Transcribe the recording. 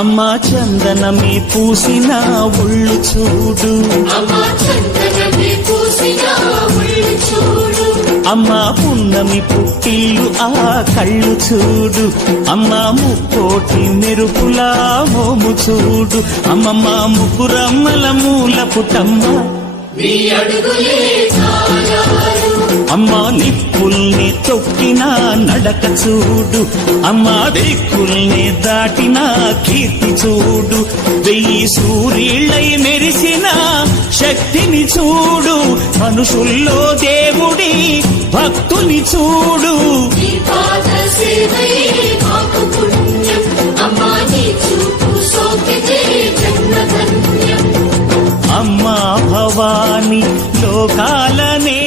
అమ్మా చందనమే పూసిన ఒళ్ళు చూడు, అమ్మా పున్నమి పుట్టిల్లు ఆ కళ్ళు చూడు, అమ్మా ముక్కోటి మెరుపులా మోము చూడు, అమ్మమ్మ ముగ్గురమ్మల మూల పుటమ్మ అమ్మా నిప్పుల్ని తొక్కిన నడక చూడు, అమ్మా దిక్కుల్ని దాటిన కీర్తి చూడు, 1000 సూర్యుళ్ళై మెరిసిన శక్తిని చూడు, మనుషుల్లో దేవుడి భక్తుని చూడు. అమ్మా భవాని లోకాలనే